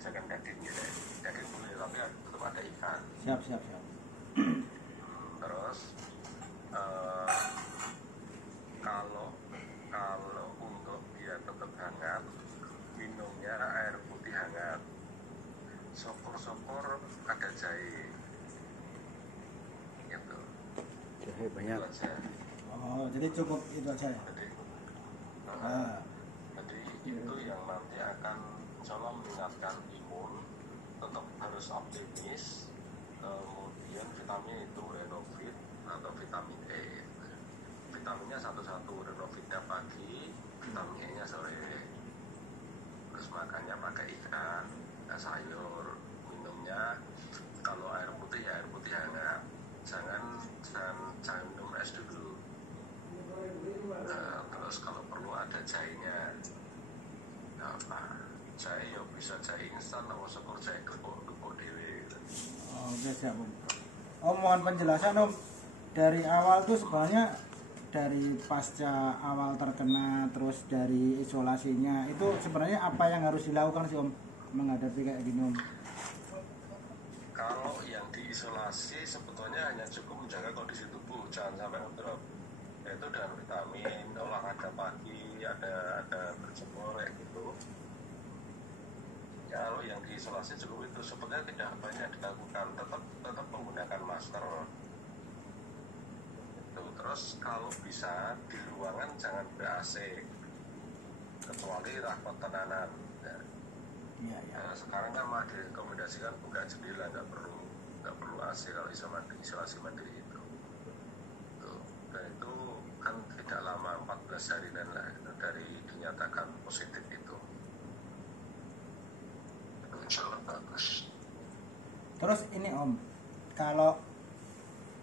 jajakan daging gitu. Daging boleh tapi tetap ada ikan. Siap. Terus kalau untuk dia tetap hangat, minumnya air putih hangat. Sopor ada jahe. Gitu. Jahe banyak. Itu aja. Oh, jadi cukup itu aja ya. Jadi itu yang nanti akan insya Allah meningkatkan imun, tetap harus optimis. Kemudian vitamin itu Renofit atau vitamin E. Vitaminnya satu-satu, Renofitnya pagi, vitamin E nya sore. Terus makannya pakai ikan, sayur, minumnya kalau air putih ya air putih hangat. Jangan minum es dulu. Terus kalau perlu ada jahenya. Jahe ya bisa jahe instan atau syukur jahe gepuk dewe. Oke, siap Om. Om, mohon penjelasan Om. Dari awal tuh sebenarnya dari pasca awal terkena terus dari isolasinya itu sebenarnya apa yang harus dilakukan sih Om menghadapi kayak gini Om? Kalau yang diisolasi sebetulnya hanya cukup menjaga kondisi tubuh, jangan sampai ngedrop. Yaitu dengan vitamin, olahraga pagi, ada berjemur kayak gitu. Ya, kalau yang diisolasi cukup itu, sebetulnya tidak banyak dilakukan, tetap menggunakan masker. Terus kalau bisa di ruangan jangan ber-AC, kecuali rapat tenanan. Iya. Sekarang kan malah direkomendasikan buka jendela, nggak perlu AC kalau isolasi mandiri itu. Dan itu kan tidak lama, 14 hari dan lah dari dinyatakan positif itu. Insya Allah bagus. Terus ini Om, kalau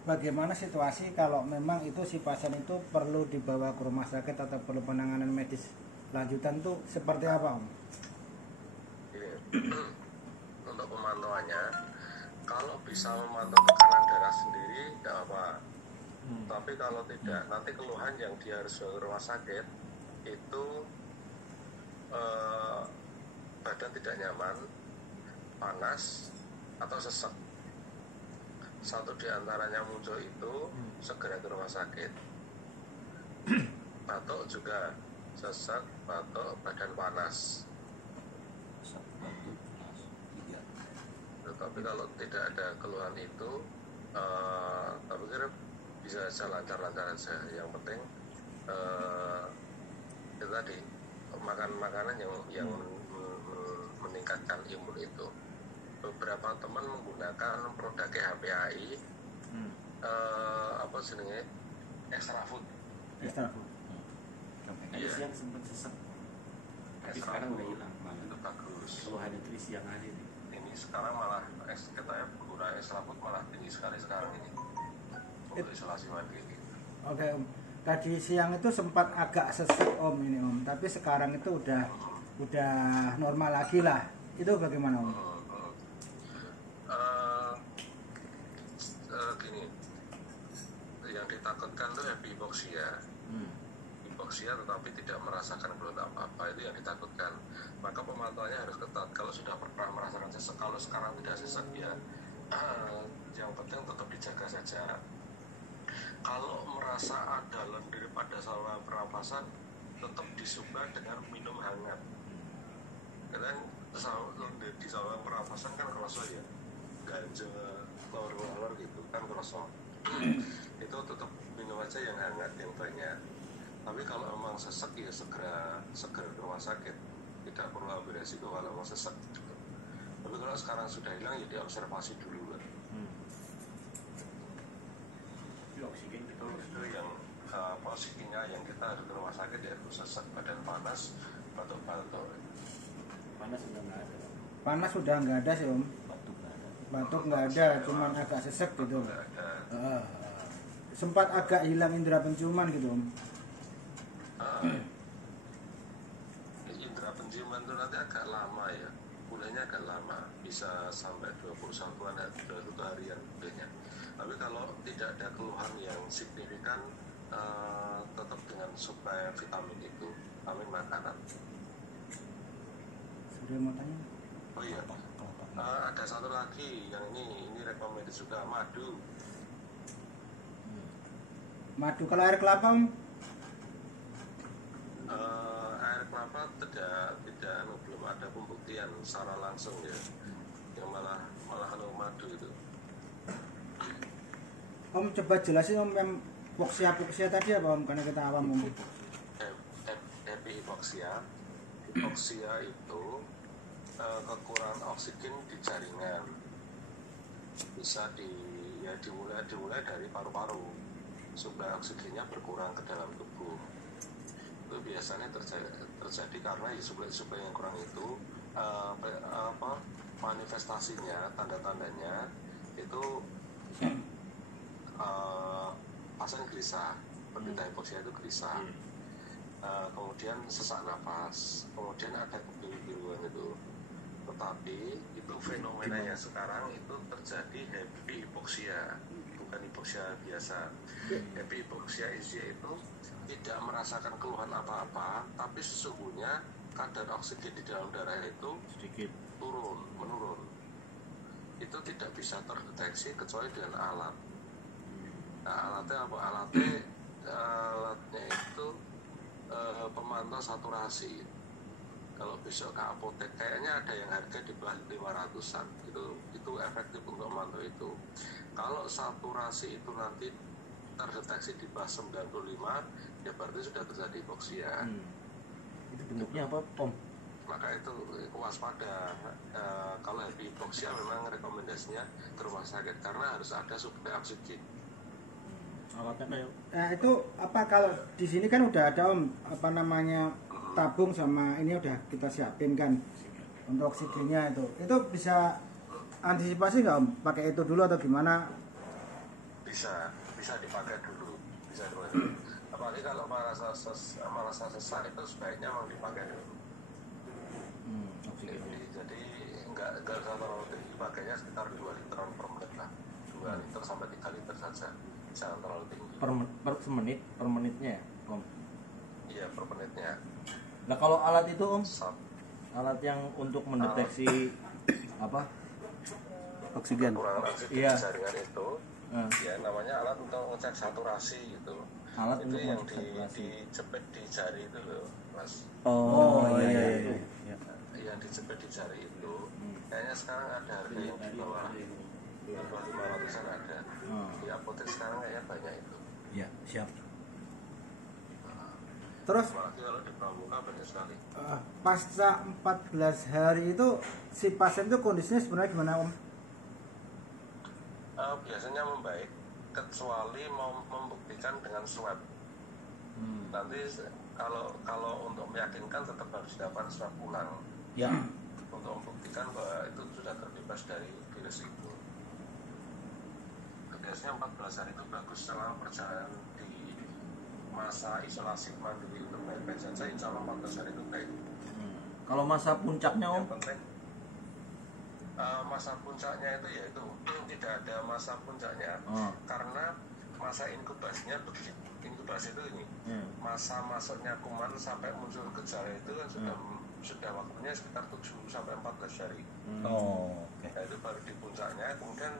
bagaimana situasi kalau memang itu si pasien itu perlu dibawa ke rumah sakit atau perlu penanganan medis lanjutan tuh seperti apa Om? Untuk pemantauannya, kalau bisa memantau tekanan darah sendiri tidak apa. Tapi kalau tidak, nanti keluhan yang dia harus ke rumah sakit itu badan tidak nyaman, panas atau sesak. Satu di antaranya muncul itu segera ke rumah sakit. Batuk juga, sesak, batuk, badan panas. Tapi kalau tidak ada keluhan itu, tapi kira bisa saja lancar-lancar saja. Yang penting itu tadi makan makanan yang meningkatkan imun itu. Beberapa teman menggunakan produk HPAI, apa sebenarnya extra food. Extra food. Ada siang sempat sesak, tapi sekarang udah hilang. Itu bagus. Keluhan nutrisi yang ada nih. Ini sekarang malah katanya penggunaan extra food malah tinggi sekali sekarang ini untuk isolasi mandiri. Oke Om. Tadi siang itu sempat agak sesak Om ini Om, tapi sekarang itu udah normal lagi lah. Itu bagaimana Om? Gini, yang ditakutkan tuh hypoxia. Hypoxia tetapi tidak merasakan keluhan apa-apa, itu yang ditakutkan. Maka pemantauannya harus ketat. Kalau sudah pernah merasakan sesak, kalau sekarang tidak sesak ya yang penting tetap dijaga saja. Kalau merasa ada lendir pada saluran pernapasan, tetap disumbat dengan minum hangat. Karena lendir di saluran pernapasan kan kerasa ya, ganja, lor gitu kan kerasa. Itu tetap minum aja yang hangat, yang banyak. Tapi kalau memang sesak ya segera ke rumah sakit. Tidak perlu ambil resiko kalau mau sesak. Tapi kalau sekarang sudah hilang ya diobservasi dulu kan. Oksigen kita Itu yang posisinya yang kita harus ke rumah sakit ya itu sesak, badan panas, batuk-batuk. panas sudah nggak ada. Panas sudah nggak ada sih Om. Batuk nggak ada, cuman agak sesek gitu. Sempat agak hilang indera penciuman gitu Om. Indera penciuman itu nanti agak lama ya, mulainya agak lama, bisa sampai 21 harian mulainya. Tapi kalau tidak ada keluhan yang signifikan, tetap dengan suplai vitamin itu, vitamin makanan. Sudah mau tanya? Oh iya, Ada satu lagi yang ini recommended juga, madu. Madu kalau air kelapa Om? Air kelapa tidak belum ada pembuktian secara langsung ya, yang malah madu itu. Om coba jelasin Om yang hipoksia tadi apa Om, karena kita awam Om. Hipoksia itu kekurangan oksigen di jaringan, bisa dimulai dari paru-paru, supaya oksigennya berkurang ke dalam tubuh. Itu biasanya terjadi karena suplai yang kurang itu manifestasinya, tanda-tandanya itu pasien gelisah, penderita hipoksia itu gelisah, kemudian sesak nafas, kemudian ada kebiru-biruan itu. Tetapi itu fenomenanya sekarang itu terjadi happy hipoksia, bukan hipoksia biasa. Happy hipoksia itu tidak merasakan keluhan apa-apa, tapi sesungguhnya kadar oksigen di dalam darah itu sedikit menurun. Itu tidak bisa terdeteksi kecuali dengan alat. Nah, alatnya itu pemantau saturasi. Kalau besok ke apotek kayaknya ada yang harga di bawah 500-an, itu efektif untuk memantau itu. Kalau saturasi itu nanti terdeteksi di bawah 95, ya berarti sudah terjadi hipoksia. Itu bentuknya apa Om? Maka itu waspada. Kalau happy hipoksia memang rekomendasinya ke rumah sakit karena harus ada suplai oksigen. Alatnya kayak Nah itu apa, kalau di sini kan udah ada Om apa namanya tabung sama ini udah kita siapin kan untuk oksigennya itu bisa antisipasi nggak Om, pakai itu dulu atau gimana? Bisa dipakai dulu. Apalagi kalau merasa sesak itu sebaiknya memang dipakai dulu. Jadi nggak terlalu tinggi, pakainya sekitar 2 literan per menit lah, 2 liter sampai 3 liter saja, jangan terlalu tinggi. per menitnya ya Om? Iya, per menitnya. Nah kalau alat itu Om, alat yang untuk mendeteksi apa oksigen, Kekurangan oksigen iya, di jaringan itu, ya namanya alat untuk ngecek saturasi gitu. alat Itu untuk yang mengecek saturasi. dijepit di jari itu loh, Mas. Iya. Yang dijepit di jari itu, kayaknya sekarang ada harga yang di bawah 500-an ada. Di apotek sekarang kayaknya banyak itu. Ya, siap. Terus Apalagi kalau di pramuka banyak sekali. pasca 14 hari itu si pasien itu kondisinya sebenarnya gimana Om? Biasanya membaik kecuali mau membuktikan dengan swab. Nanti kalau untuk meyakinkan tetap harus dilakukan swab ulang. Ya. Untuk membuktikan bahwa itu sudah terbebas dari virus itu. Biasanya 14 hari itu bagus setelah perjalanan di masa isolasi mandiri untuk baik-baik saja, insya Allah 14 hari itu baik. Kalau masa puncaknya Om? Yang penting masa puncaknya itu yaitu tidak ada masa puncaknya karena masa inkubasinya begitu. Inkubasi itu ini masa masuknya kuman sampai muncul gejala itu kan sudah waktunya sekitar 7 sampai 14 hari. Nah, itu baru di puncaknya, kemudian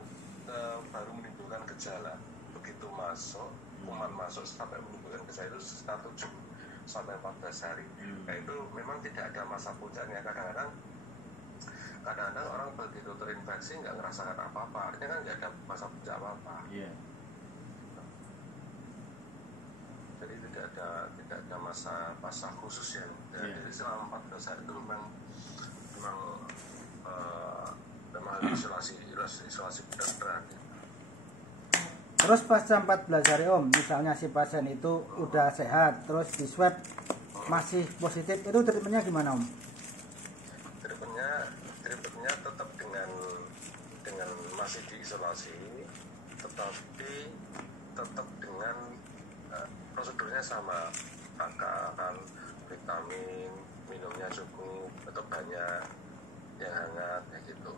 baru menimbulkan gejala. Begitu masuk kuman masuk sampai menimbulkan gejala itu sekitar 7 sampai 14 hari. Nah, itu memang tidak ada masa puncaknya. Kadang-kadang orang begitu terinfeksi nggak ngerasakan apa-apa, artinya kan nggak ada masa puncak apa-apa. Jadi tidak ada masa khusus ya. Jadi selama 14 hari itu memang harus isolasi berat. Terus pasca 14 hari Om, misalnya si pasien itu udah sehat, terus di swab masih positif, itu treatmentnya gimana Om? Treatmentnya tetap dengan masih diisolasi, tetapi tetap dengan prosedurnya sama, makan vitamin, minumnya cukup atau banyak, yang hangat kayak gitu.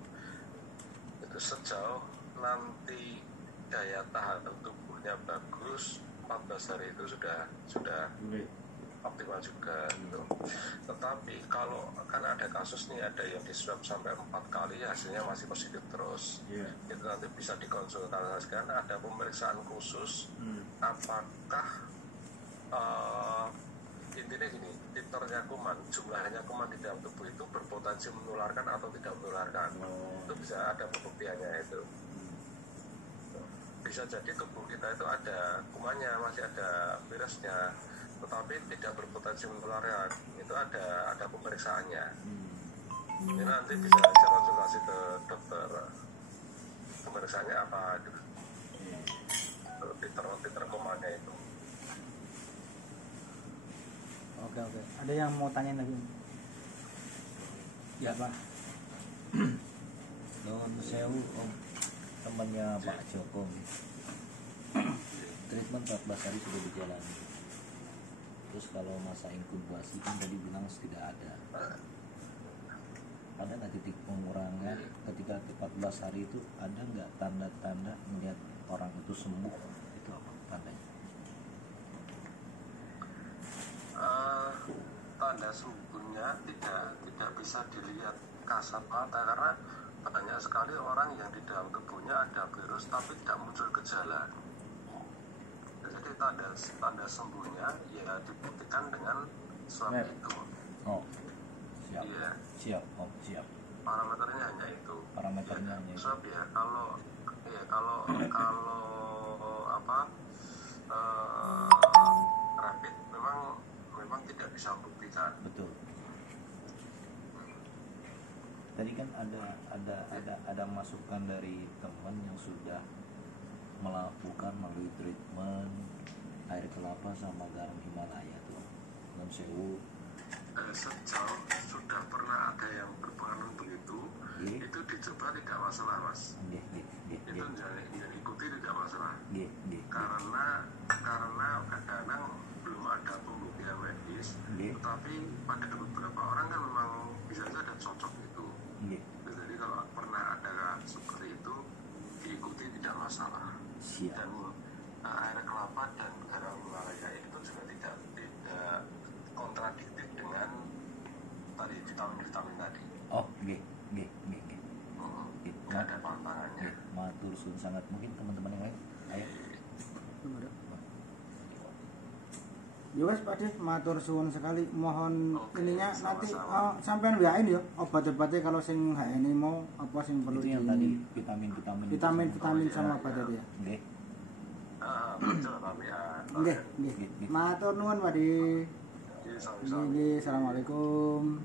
Itu sejauh nanti daya tahan tubuhnya bagus, 14 hari itu sudah optimal juga gitu. Tetapi kalau kan ada kasus nih, ada yang di swab sampai 4 kali hasilnya masih positif terus, itu nanti bisa dikonsultasikan, ada pemeriksaan khusus apakah intinya gini, titernya kuman, jumlahnya kuman di dalam tubuh itu berpotensi menularkan atau tidak menularkan. Itu bisa ada pembuktiannya itu. Bisa jadi tubuh kita itu ada kumannya, masih ada virusnya, tetapi tidak berpotensi menularkan. Itu ada pemeriksaannya. Ini nanti bisa aja konsultasi ke dokter, pemeriksaannya apa gitu. Titer kumannya itu. Oke. Ada yang mau tanya lagi? Ya Pak. Nuwun sewu Om, temannya Pak Joko. Treatment 14 hari sudah dijalani. Terus kalau masa inkubasi kan tadi bilang tidak ada. Ada nggak titik pengurangan ketika 14 hari itu, ada nggak tanda-tanda melihat orang itu sembuh? Itu apa tandanya? Tanda sembuhnya tidak bisa dilihat kasat mata karena banyak sekali orang yang di dalam tubuhnya ada virus tapi tidak muncul gejala. Jadi tanda sembuhnya ya dibuktikan dengan swab itu. Oh, siap. Iya. Siap, Om, siap. Parameternya hanya itu. Parameternya hanya itu. Swab ya kalau rapid memang tidak bisa membuktikan. Betul. Tadi kan ada masukan dari teman yang sudah melakukan melalui treatment air kelapa sama garam Himalaya tuh. Non sewu. Sejauh sudah pernah ada yang berpengalaman begitu, itu dicoba tidak masalah mas. Itu yang ikuti tidak masalah. Karena kadang-kadang belum ada pembuktian medis, tetapi pada beberapa orang kan memang bisa saja cocok itu. Jadi kalau pernah ada seperti itu diikuti tidak masalah. Dan air kelapa dan garam Himalaya itu juga tidak kontradiktif dengan tadi vitamin tadi. Oh, Tidak ada pantangannya. Matur suwun sangat. Mungkin teman-teman yang lain, ayo. Ya wes Pak Deh, matur suwun sekali. Mohon ininya nanti sama-sama. sampean WA-in ya obat-obatnya kalau sing HNI mau apa sing perlu Itu yang tadi vitamin sama apa tadi ya. Betul tapi ya. Nggih. Matur nuwun Pak Deh. Sama-sama. Nggih, assalamualaikum.